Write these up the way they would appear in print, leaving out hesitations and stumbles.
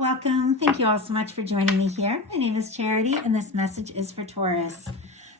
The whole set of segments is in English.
welcome. Thank you all so much for joining me here. My name is Charity, and this message is for Taurus.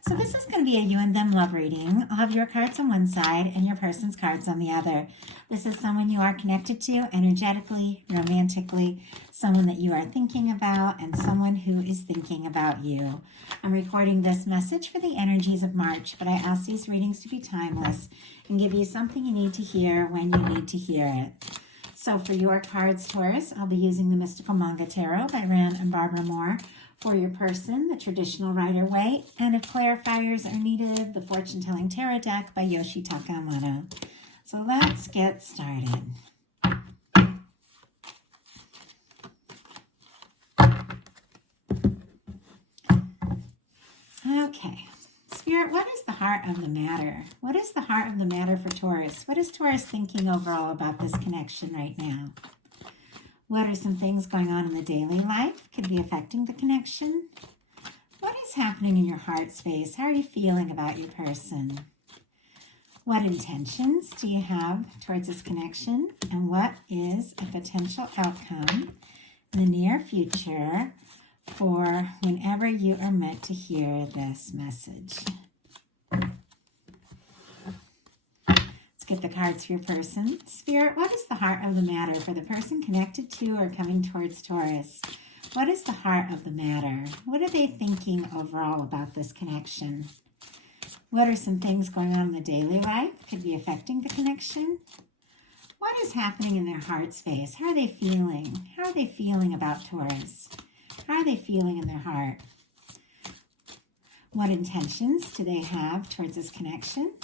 So this is going to be a you and them love reading. I'll have your cards on one side and your person's cards on the other. This is someone you are connected to energetically, romantically, someone that you are thinking about, and someone who is thinking about you. I'm recording this message for the energies of March, but I ask these readings to be timeless and give you something you need to hear when you need to hear it. So for your cards, Taurus, I'll be using the Mystical Manga Tarot by Ran and Barbara Moore. For your person, the Traditional Rider-Waite. And if clarifiers are needed, the Fortune Telling Tarot deck by Yoshi Takamoto. So let's get started. Okay. Spirit, what is the heart of the matter? What is the heart of the matter for Taurus? What is Taurus thinking overall about this connection right now? What are some things going on in the daily life? Could be affecting the connection. What is happening in your heart space? How are you feeling about your person? What intentions do you have towards this connection? And what is a potential outcome in the near future for whenever you are meant to hear this message? Get the cards for your person. Spirit, what is the heart of the matter for the person connected to or coming towards Taurus? What is the heart of the matter? What are they thinking overall about this connection? What are some things going on in the daily life? Could be affecting the connection. What is happening in their heart space? How are they feeling? How are they feeling about Taurus? How are they feeling in their heart? What intentions do they have towards this connection?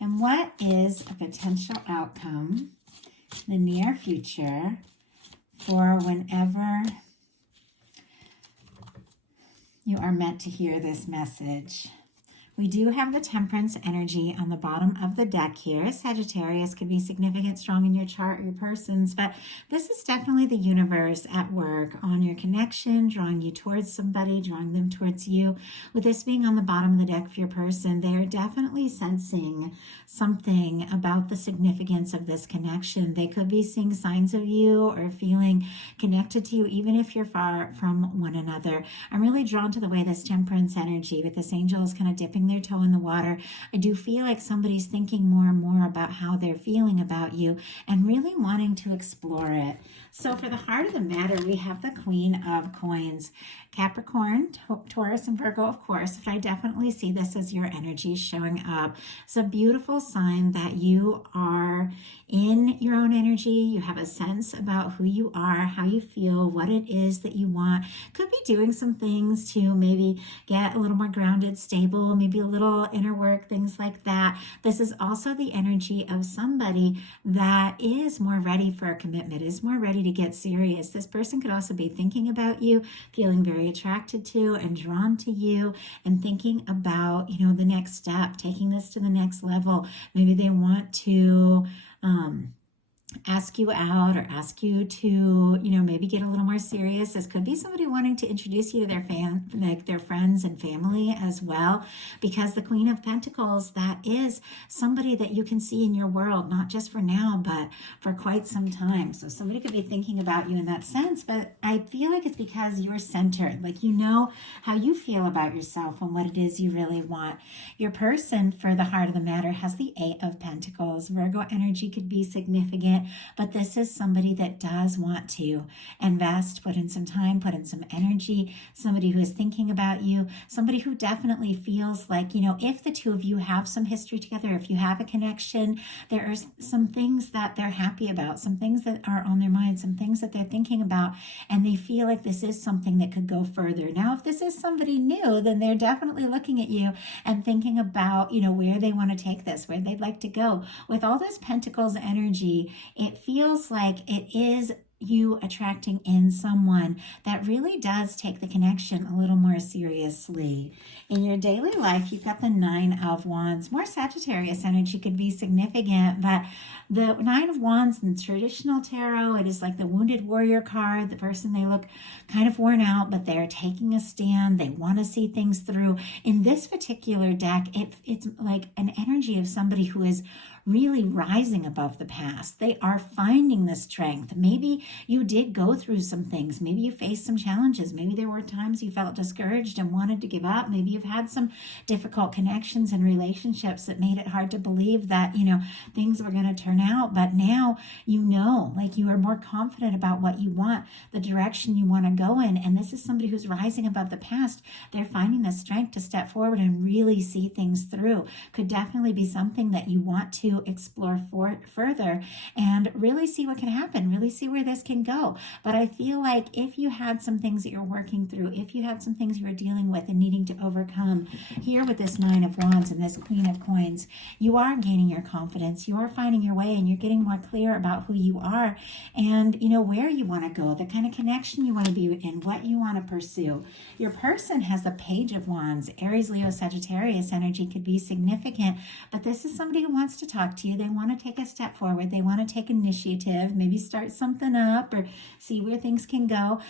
And what is a potential outcome in the near future for whenever you are meant to hear this message? We do have the Temperance energy on the bottom of the deck here. Sagittarius could be significant, strong in your chart, your persons, but this is definitely the universe at work on your connection, drawing you towards somebody, drawing them towards you. With this being on the bottom of the deck for your person, they are definitely sensing something about the significance of this connection. They could be seeing signs of you or feeling connected to you, even if you're far from one another. I'm really drawn to the way this Temperance energy with this angel is kind of dipping their toe in the water. I do feel like somebody's thinking more and more about how they're feeling about you and really wanting to explore it. So for the heart of the matter, we have the Queen of Coins. Capricorn, Taurus, and Virgo, of course, but I definitely see this as your energy showing up. It's a beautiful sign that you are in your own energy. You have a sense about who you are, how you feel, what it is that you want. Could be doing some things to maybe get a little more grounded, stable, maybe a little inner work, things like that. This is also the energy of somebody that is more ready for a commitment, is more ready to get serious. This person could also be thinking about you, feeling very attracted to and drawn to you, and thinking about, the next step, taking this to the next level. Maybe they want to ask you out or ask you to, maybe get a little more serious. This could be somebody wanting to introduce you to their friends and family as well, because the Queen of Pentacles, that is somebody that you can see in your world, not just for now, but for quite some time. So somebody could be thinking about you in that sense, but I feel like it's because you're centered, like you know how you feel about yourself and what it is you really want. Your person, for the heart of the matter, has the Eight of Pentacles. Virgo energy could be significant, but this is somebody that does want to invest, put in some time, put in some energy, somebody who is thinking about you, somebody who definitely feels like, if the two of you have some history together, if you have a connection, there are some things that they're happy about, some things that are on their mind, some things that they're thinking about, and they feel like this is something that could go further. Now, if this is somebody new, then they're definitely looking at you and thinking about, where they want to take this, where they'd like to go. With all this Pentacles energy, it feels like it is you attracting in someone that really does take the connection a little more seriously. In your daily life, you've got the Nine of Wands. More Sagittarius energy could be significant, but the Nine of Wands in traditional tarot, it is like the wounded warrior card. The person, they look kind of worn out, but they're taking a stand. They want to see things through. In this particular deck, it's like an energy of somebody who is really rising above the past. They are finding the strength. Maybe you did go through some things. Maybe you faced some challenges. Maybe there were times you felt discouraged and wanted to give up. Maybe you've had some difficult connections and relationships that made it hard to believe that, things were going to turn out. But now, like you are more confident about what you want, the direction you want to go in. And this is somebody who's rising above the past. They're finding the strength to step forward and really see things through. Could definitely be something that you want to explore further and really see what can happen, really see where this can go. But I feel like if you had some things that you're working through, if you had some things you were dealing with and needing to overcome, here with this Nine of Wands and this Queen of Coins, you are gaining your confidence. You are finding your way and you're getting more clear about who you are and, where you want to go, the kind of connection you want to be in, what you want to pursue. Your person has the Page of Wands. Aries, Leo, Sagittarius energy could be significant, but this is somebody who wants to talk to you. They want to take a step forward. They want to take initiative, maybe start something up or see where things can go.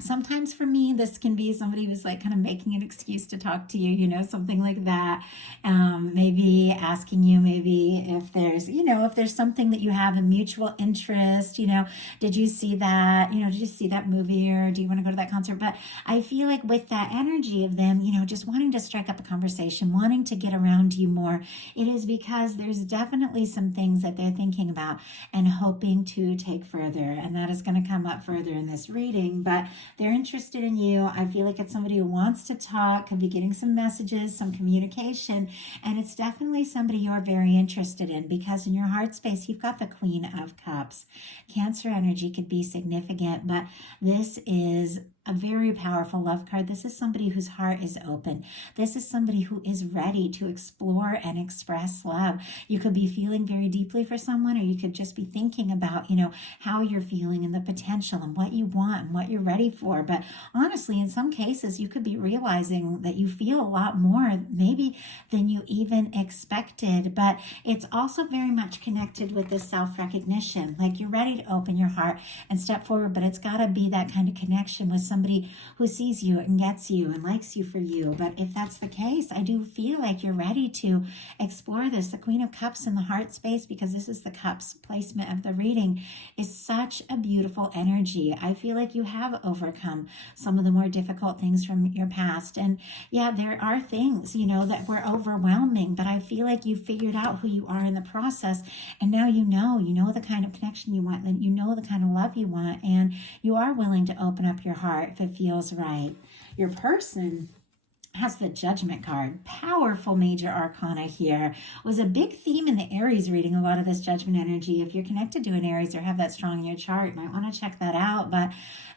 Sometimes for me, this can be somebody who's like kind of making an excuse to talk to you, something like that. Maybe asking you, maybe if there's something that you have a mutual interest, did you see that, did you see that movie or do you want to go to that concert? But I feel like with that energy of them, just wanting to strike up a conversation, wanting to get around you more, it is because there's definitely some things that they're thinking about and hoping to take further. And that is going to come up further in this reading. But they're interested in you. I feel like it's somebody who wants to talk, could be getting some messages, some communication, and it's definitely somebody you're very interested in because in your heart space, you've got the Queen of Cups. Cancer energy could be significant, but this is a very powerful love card. This is somebody whose heart is open. This is somebody who is ready to explore and express love. You could be feeling very deeply for someone, or you could just be thinking about, how you're feeling and the potential and what you want and what you're ready for. But honestly, in some cases, you could be realizing that you feel a lot more maybe than you even expected. But it's also very much connected with this self-recognition. Like you're ready to open your heart and step forward, but it's got to be that kind of connection with somebody who sees you and gets you and likes you for you. But if that's the case, I do feel like you're ready to explore this. The Queen of Cups in the heart space, because this is the cups placement of the reading, is such a beautiful energy. I feel like you have overcome some of the more difficult things from your past. And yeah, there are things, that were overwhelming, but I feel like you figured out who you are in the process. And now you know the kind of connection you want, and you know the kind of love you want, and you are willing to open up your heart if it feels right. Your person has the Judgment card. Powerful major arcana here. Was a big theme in the Aries reading, a lot of this Judgment energy. If you're connected to an Aries or have that strong in your chart, you might want to check that out. But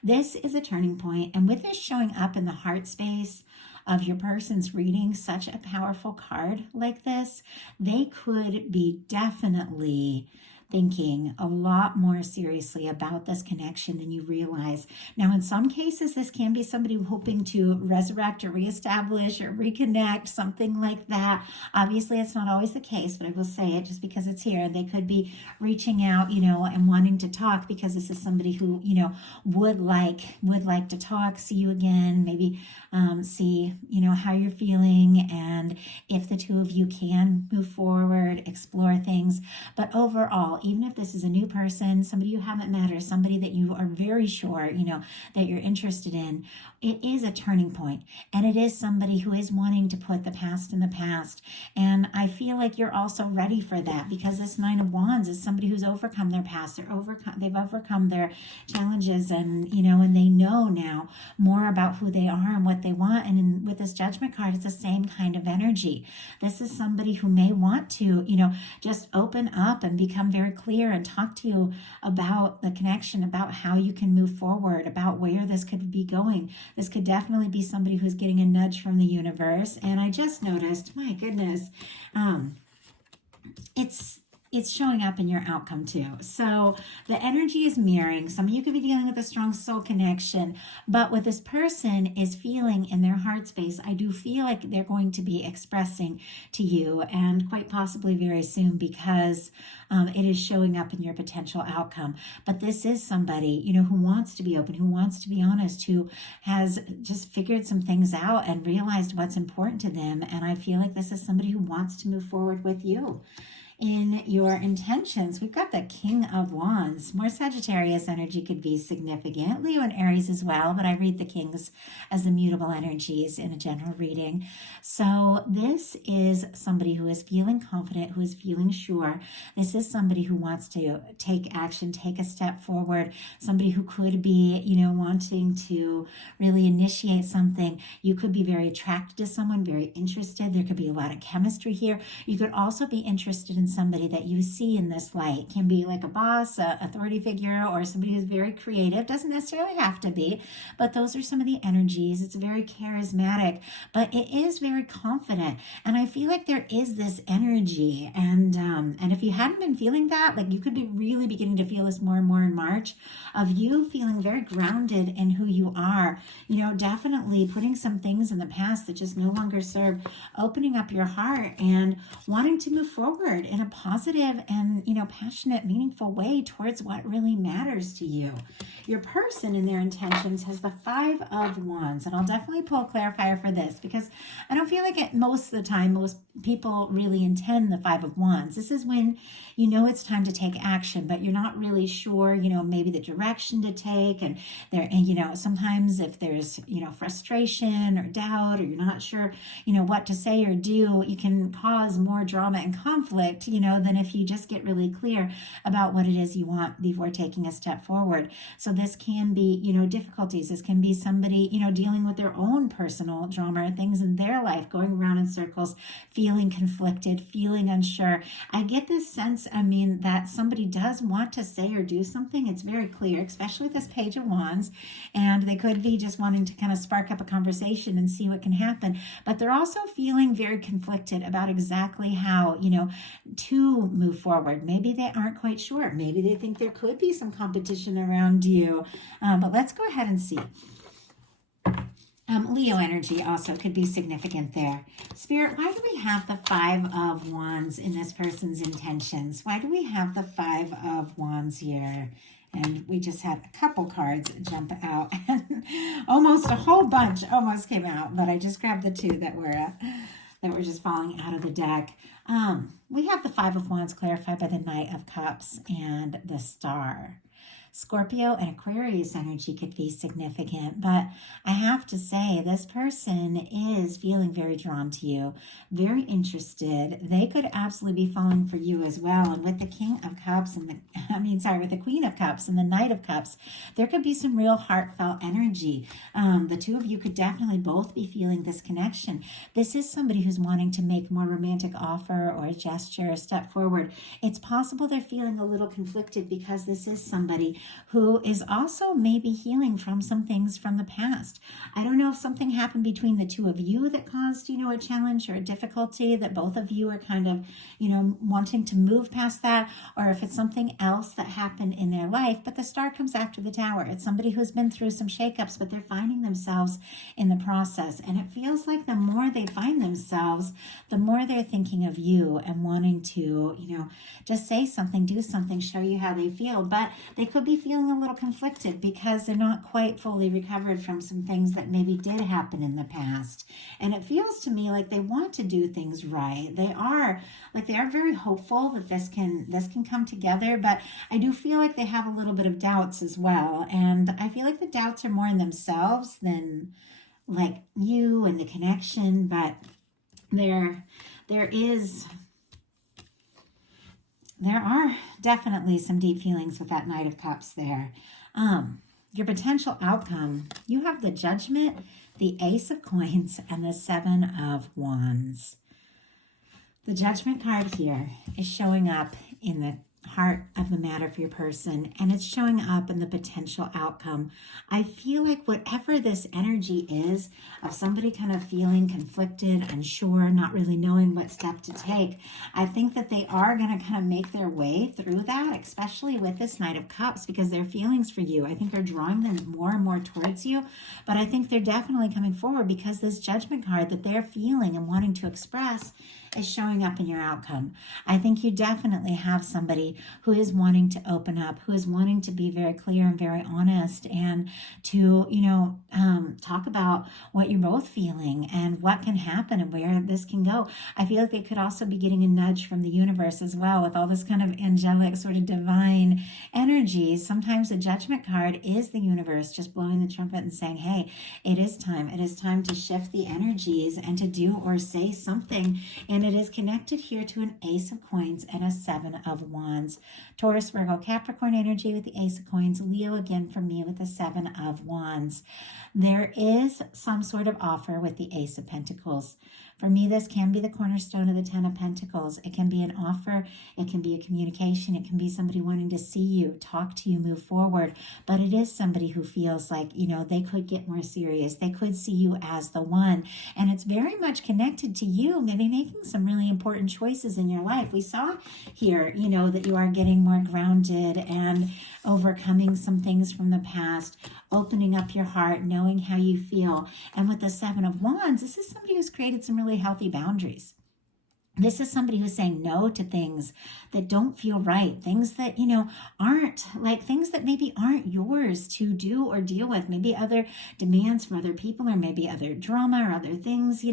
this is a turning point. And with this showing up in the heart space of your person's reading, such a powerful card like this, they could be definitely thinking a lot more seriously about this connection than you realize. Now, in some cases, this can be somebody hoping to resurrect or reestablish or reconnect, something like that. Obviously, it's not always the case, but I will say it just because it's here. They could be reaching out, and wanting to talk because this is somebody who, would like to talk, see you again, maybe see, how you're feeling, and if the two of you can move forward, explore things. But overall, even if this is a new person, somebody you haven't met, or somebody that you are very sure, that you're interested in, it is a turning point. And it is somebody who is wanting to put the past in the past. And I feel like you're also ready for that, because this Nine of Wands is somebody who's overcome their past. They've overcome their challenges, and, and they know now more about who they are and what they want. And with this Judgment card, it's the same kind of energy. This is somebody who may want to, just open up and become very clear and talk to you about the connection, about how you can move forward, about where this could be going. This could definitely be somebody who's getting a nudge from the universe. And I just noticed, my goodness, it's showing up in your outcome too. So the energy is mirroring. Some of you could be dealing with a strong soul connection, but what this person is feeling in their heart space, I do feel like they're going to be expressing to you, and quite possibly very soon, because it is showing up in your potential outcome. But this is somebody, who wants to be open, who wants to be honest, who has just figured some things out and realized what's important to them. And I feel like this is somebody who wants to move forward with you. in your intentions. We've got the King of Wands. More Sagittarius energy could be significant. Leo and Aries as well, but I read the Kings as the mutable energies in a general reading. So this is somebody who is feeling confident, who is feeling sure. This is somebody who wants to take action, take a step forward, somebody who could be, wanting to really initiate something. You could be very attracted to someone, very interested. There could be a lot of chemistry here. You could also be interested in somebody that you see in this light. It can be like a boss, a authority figure, or somebody who's very creative. Doesn't necessarily have to be, but those are some of the energies. It's very charismatic, but it is very confident. And I feel like there is this energy. And if you hadn't been feeling that, like you could be really beginning to feel this more and more in March, of you feeling very grounded in who you are. Definitely putting some things in the past that just no longer serve, opening up your heart and wanting to move forward in a positive and, passionate, meaningful way towards what really matters to you. Your person in their intentions has the Five of Wands. And I'll definitely pull a clarifier for this because I don't feel like most of the time, most people really intend the Five of Wands. This is when it's time to take action, but you're not really sure, maybe the direction to take. And sometimes if there's, frustration or doubt, or you're not sure, what to say or do, you can cause more drama and conflict, than if you just get really clear about what it is you want before taking a step forward. So this can be, difficulties. This can be somebody, dealing with their own personal drama or things in their life, going around in circles, feeling conflicted, feeling unsure. I get this sense, that somebody does want to say or do something. It's very clear, especially with this Page of Wands, and they could be just wanting to kind of spark up a conversation and see what can happen. But they're also feeling very conflicted about exactly how, to move forward. Maybe they aren't quite sure. Maybe they think there could be some competition around you. But let's go ahead and see. Leo energy also could be significant there. Spirit, why do we have the Five of Wands in this person's intentions? Why do we have the Five of Wands here? And we just had a couple cards jump out. Almost a whole bunch almost came out, but I just grabbed the two that were just falling out of the deck. We have the Five of Wands clarified by the Knight of Cups and the Star. Scorpio and Aquarius energy could be significant, but I have to say this person is feeling very drawn to you, very interested. They could absolutely be falling for you as well. And with the King of Cups and with the Queen of Cups and the Knight of Cups, there could be some real heartfelt energy. The two of you could definitely both be feeling this connection. This is somebody who's wanting to make more romantic offer or a gesture, a step forward. It's possible they're feeling a little conflicted because this is somebody who is also maybe healing from some things from the past. I don't know if something happened between the two of you that caused, a challenge or a difficulty that both of you are kind of, wanting to move past that, or if it's something else that happened in their life. But the Star comes after the Tower. It's somebody who's been through some shakeups, but they're finding themselves in the process. And it feels like the more they find themselves, the more they're thinking of you and wanting to, just say something, do something, show you how they feel. But they could be feeling a little conflicted because they're not quite fully recovered from some things that maybe did happen in the past. And it feels to me like they want to do things right. They are very hopeful that this can come together, but I do feel like they have a little bit of doubts as well. And I feel like the doubts are more in themselves than like you and the connection, but there are definitely some deep feelings with that Knight of Cups there. Your potential outcome, you have the Judgment, the Ace of Coins, and the Seven of Wands. The Judgment card here is showing up in the heart of the matter for your person, and it's showing up in the potential outcome. I feel like whatever this energy is of somebody kind of feeling conflicted, unsure, not really knowing what step to take, I think that they are going to kind of make their way through that, especially with this Knight of Cups, because their feelings for you, I think, are drawing them more and more towards you. But I think they're definitely coming forward because this Judgment card that they're feeling and wanting to express is showing up in your outcome. I think you definitely have somebody who is wanting to open up, who is wanting to be very clear and very honest, and to, talk about what you're both feeling and what can happen and where this can go. I feel like they could also be getting a nudge from the universe as well with all this kind of angelic sort of divine energies. Sometimes a judgment card is the universe just blowing the trumpet and saying, hey, it is time. It is time to shift the energies and to do or say something. And it is connected here to an Ace of Coins and a Seven of Wands. Taurus, Virgo, Capricorn energy with the Ace of Coins. Leo again for me with the Seven of Wands. There is some sort of offer with the Ace of Pentacles. For me, this can be the cornerstone of the Ten of Pentacles. It can be an offer. It can be a communication. It can be somebody wanting to see you, talk to you, move forward. But it is somebody who feels like, they could get more serious. They could see you as the one. And it's very much connected to you, maybe making some really important choices in your life. We saw here, that you are getting more grounded and overcoming some things from the past, opening up your heart, knowing how you feel. And with the Seven of Wands, this is somebody who's created some really healthy boundaries. This is somebody who's saying no to things that don't feel right, things that, aren't like things that maybe aren't yours to do or deal with, maybe other demands from other people, or maybe other drama or other things,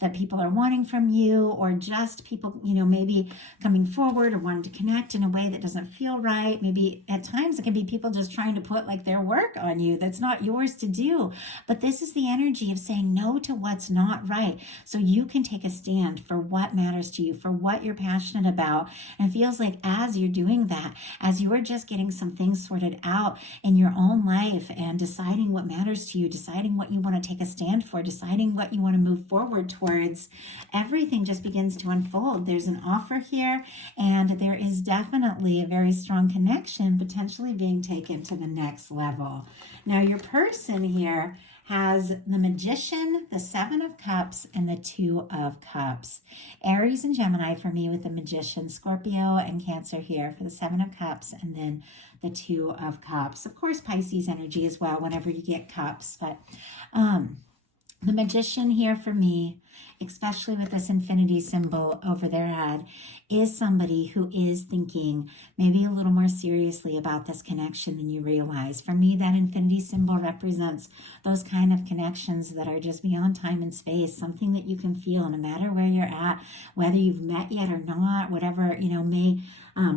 that people are wanting from you, or just people, maybe coming forward or wanting to connect in a way that doesn't feel right. Maybe at times it can be people just trying to put like their work on you that's not yours to do. But this is the energy of saying no to what's not right, so you can take a stand for what matters to you, for what you're passionate about. And it feels like as you're doing that, as you're just getting some things sorted out in your own life and deciding what matters to you, deciding what you want to take a stand for, deciding what you want to move forward towards, everything just begins to unfold. There's an offer here, and there is definitely a very strong connection potentially being taken to the next level. Now, your person here has the Magician, the Seven of Cups, and the Two of Cups. Aries and Gemini for me with the Magician, Scorpio and Cancer here for the Seven of Cups, and then the Two of Cups. Of course, Pisces energy as well whenever you get cups, but the Magician here for me, especially with this infinity symbol over their head, is somebody who is thinking maybe a little more seriously about this connection than you realize. For me, that infinity symbol represents those kind of connections that are just beyond time and space, something that you can feel no matter where you're at, whether you've met yet or not, whatever,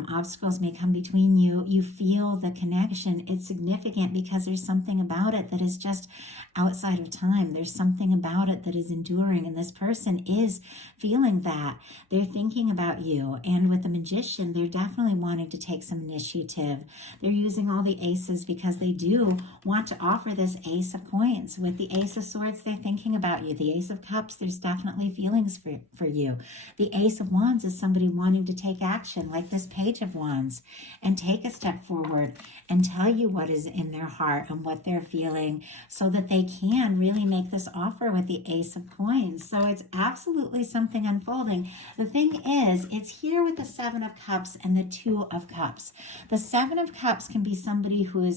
obstacles may come between you, you feel the connection. It's significant because there's something about it that is just outside of time. There's something about it that is enduring, and this person is feeling that. They're thinking about you. And with the Magician, they're definitely wanting to take some initiative. They're using all the aces because they do want to offer this Ace of Coins. With the Ace of Swords, they're thinking about you. The Ace of Cups, there's definitely feelings for you. The Ace of Wands is somebody wanting to take action, like this Page of Wands, and take a step forward and tell you what is in their heart and what they're feeling, so that they can really make this offer with the Ace of Coins. So it's absolutely something unfolding. The thing is, it's here with the Seven of Cups and the Two of Cups. The Seven of Cups can be somebody who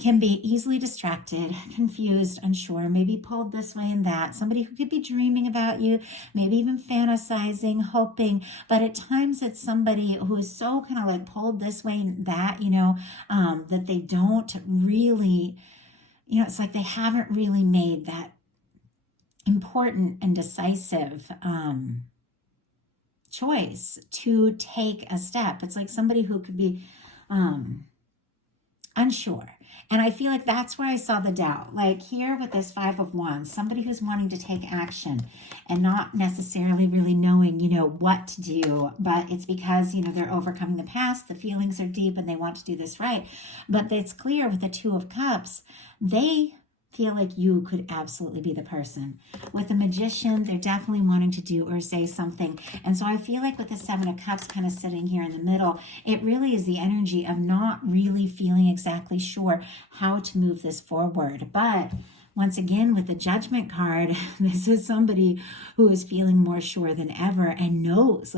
can be easily distracted, confused, unsure, maybe pulled this way and that. Somebody who could be dreaming about you, maybe even fantasizing, hoping. But at times it's somebody who is so kind of like pulled this way and that, that they don't really, it's like they haven't really made that important and decisive choice to take a step. It's like somebody who could be unsure. And I feel like that's where I saw the doubt. Like here with this Five of Wands, somebody who's wanting to take action and not necessarily really knowing, what to do. But it's because, they're overcoming the past. The feelings are deep and they want to do this right. But it's clear with the Two of Cups, they feel like you could absolutely be the person. With the Magician, they're definitely wanting to do or say something. And so I feel like with the Seven of Cups kind of sitting here in the middle, it really is the energy of not really feeling exactly sure how to move this forward. But Once again, with the Judgment card, this is somebody who is feeling more sure than ever and knows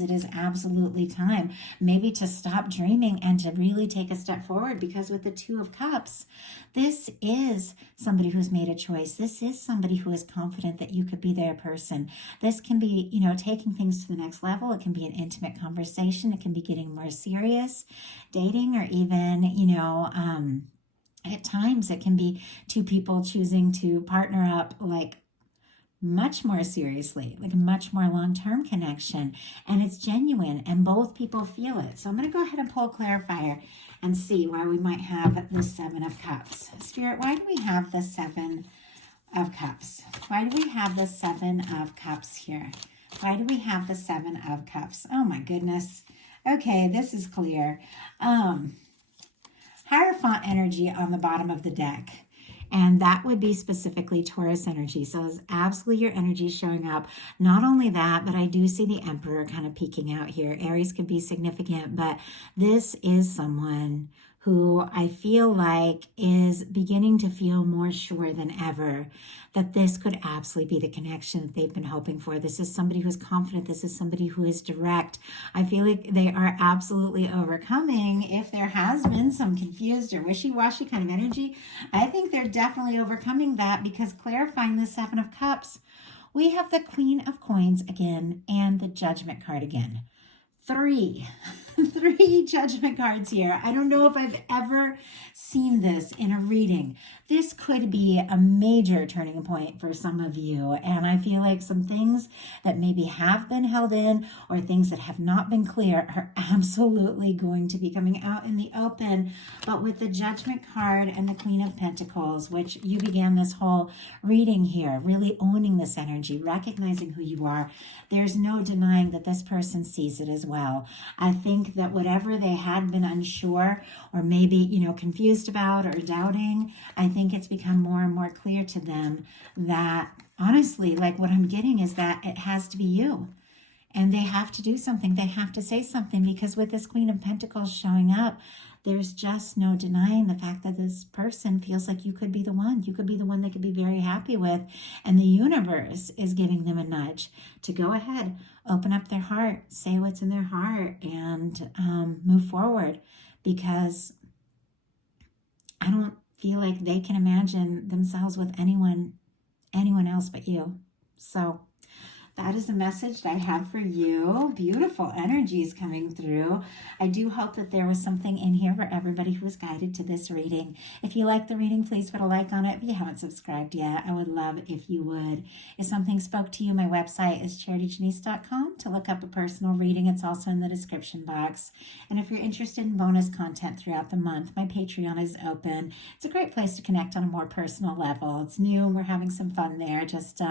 it is absolutely time maybe to stop dreaming and to really take a step forward, because with the Two of Cups, this is somebody who's made a choice. This is somebody who is confident that you could be their person. This can be, taking things to the next level. It can be an intimate conversation. It can be getting more serious, dating, or even, at times it can be two people choosing to partner up like much more seriously, like a much more long-term connection, and it's genuine and both people feel it. So I'm going to go ahead and pull a clarifier and see why we might have the Seven of Cups. Spirit, why do we have the Seven of Cups? Why do we have the Seven of Cups here? Why do we have the Seven of Cups? Oh my goodness. Okay, this is clear. Hierophant energy on the bottom of the deck. And that would be specifically Taurus energy. So it's absolutely your energy showing up. Not only that, but I do see the Emperor kind of peeking out here. Aries could be significant, but this is someone who I feel like is beginning to feel more sure than ever that this could absolutely be the connection that they've been hoping for. This is somebody who's confident. This is somebody who is direct. I feel like they are absolutely overcoming. If there has been some confused or wishy-washy kind of energy, I think they're definitely overcoming that, because clarifying the Seven of Cups, we have the Queen of Coins again and the Judgment card again. Three Judgment cards here. I don't know if I've ever seen this in a reading. This could be a major turning point for some of you. And I feel like some things that maybe have been held in or things that have not been clear are absolutely going to be coming out in the open. But with the Judgment card and the Queen of Pentacles, which you began this whole reading here, really owning this energy, recognizing who you are, there's no denying that this person sees it as well. I think that whatever they had been unsure or maybe, confused about or doubting, I think it's become more and more clear to them that honestly, like what I'm getting is that it has to be you. And they have to do something. They have to say something, because with this Queen of Pentacles showing up, there's just no denying the fact that this person feels like you could be the one. You could be the one they could be very happy with. And the universe is giving them a nudge to go ahead, open up their heart, say what's in their heart, and move forward. Because I don't feel like they can imagine themselves with anyone else but you. So that is a message that I have for you. Beautiful energies coming through. I do hope that there was something in here for everybody who was guided to this reading. If you like the reading, please put a like on it. If you haven't subscribed yet, I would love if you would. If something spoke to you, my website is charityjanice.com to look up a personal reading. It's also in the description box. And if you're interested in bonus content throughout the month, my Patreon is open. It's a great place to connect on a more personal level. It's new and we're having some fun there. Just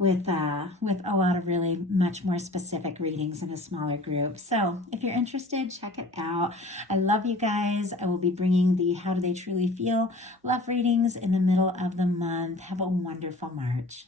with a lot of really much more specific readings in a smaller group. So if you're interested, check it out. I love you guys. I will be bringing the How Do They Truly Feel love readings in the middle of the month. Have a wonderful March.